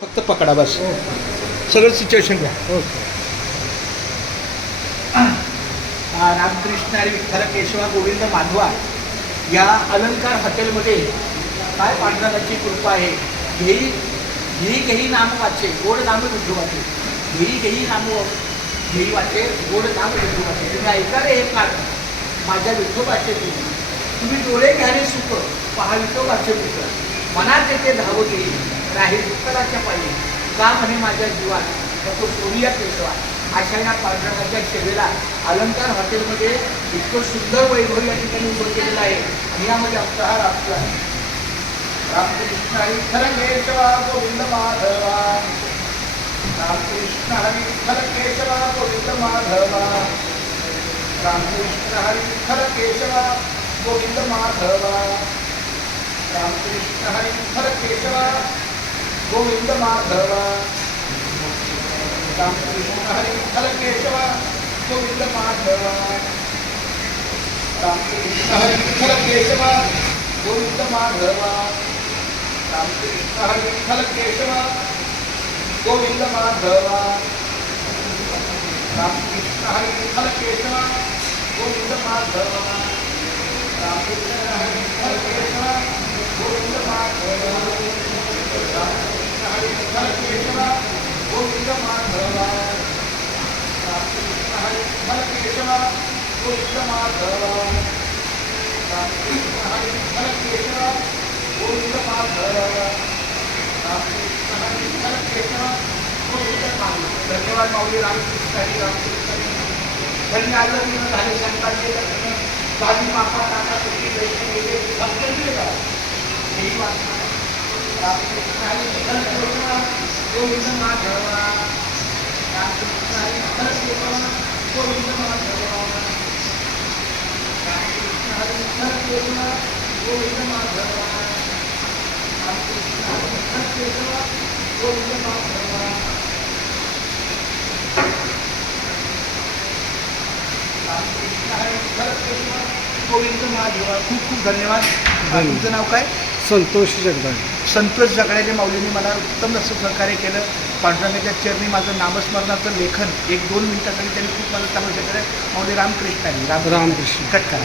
फक्त पकडा बस. सगळं सिच्युएशन घ्या. रामकृष्ण हरी विठ्ठल केशवा गोविंद माधवा या अलंकार हॉटेलमध्ये काय पांडुरंगाची कृपा आहे. घेई नाम वाचे गोड नाम विठू वाचे. घेई नाम घेई वाचे गोड नाम विठू वाचे. तुम्ही ऐका रे हे कान माझ्या विठोबाचे तुम्ही डोळे घ्यारे सुख पहा विठोबाचे पुत्र. मनात येते धाव घेई राही विठ्ठलाच्या पायी. का म्हणे माझ्या जीवात तो सोनिया केशवा. अशा या पांडुरंगाच्या सेवेला अलंकार हॉटेलमध्ये इतकं सुंदर वैभव या ठिकाणी उभं केलेलं आहे. आणि यामध्ये आमचा हा रामचा रामकृष्ण हरी विठ्ठल केशवा गोविंद माधवा. रामकृष्ण हरी विठ्ठल केशवा गोविंद माधवा. रामकृष्ण हरी विठ्ठल केशवा गोविंद माधवा. रामकृष्ण हरी विठ्ठल केशवा गोविंद माधवा. रामकृष्ण हरी विठ्ठल केशवा गोविंद माधवा. रामकृष्ण हरी विठ्ठल केशवा गोविंद माधवा. रामकृष्ण हरी विठ्ठल केशवा गोविंद माधवा. रामकृष्ण हरी विठ्ठल केशवा गोविंद माधवा. रामकृष्ण हरी विठ्ठल केशवा गोविंद माधवा. रामकृष्ण हरी विठ्ठल केशवा गोविंद माधवा. रामकृष्ण हरी विठ्ठल केशवा गोविंद माधवा. रामकृष्ण हरी विठ्ठल केशवा गोविंद माधवा. रामकृष्ण हरी विठ्ठल केशवा गोविंद माधवा. धन्यवाद माऊली. रामकृष्ण हरी रामकृष्ण हरी. धन्य आजही झाले संतांचे लग्न गावी मापा काका सुखी दैत्य गेले भक्त गेला ही वाचना. रामकृष्ण हरी विठ्ठल केशवा गोविंद माधवा. रामकृष्ण हरी विठ्ठल केशवा गोविंद माधवा. रामकृष्ण हरी विठ्ठल केशवा गोविंद माधवा. रामकृष्ण हरी विठ्ठल केशवा गोविंद माधवा. रामकृष्ण हरी विठ्ठल केशवा गोविंद माधवा. खूप खूप धन्यवाद. तुमचं नाव काय? संतोष जगदाळे. संतोष जगड्याच्या माऊलींनी मला उत्तम असं सहकार्य केलं. पांडुरंगाच्या चरणी माझं नामस्मरणाचं लेखन 1-2 मिनिटासाठी त्यांनी खूप मला चांगलं केलं. माऊली रामकृष्ण हरी. रामकृष्ण. कट करा.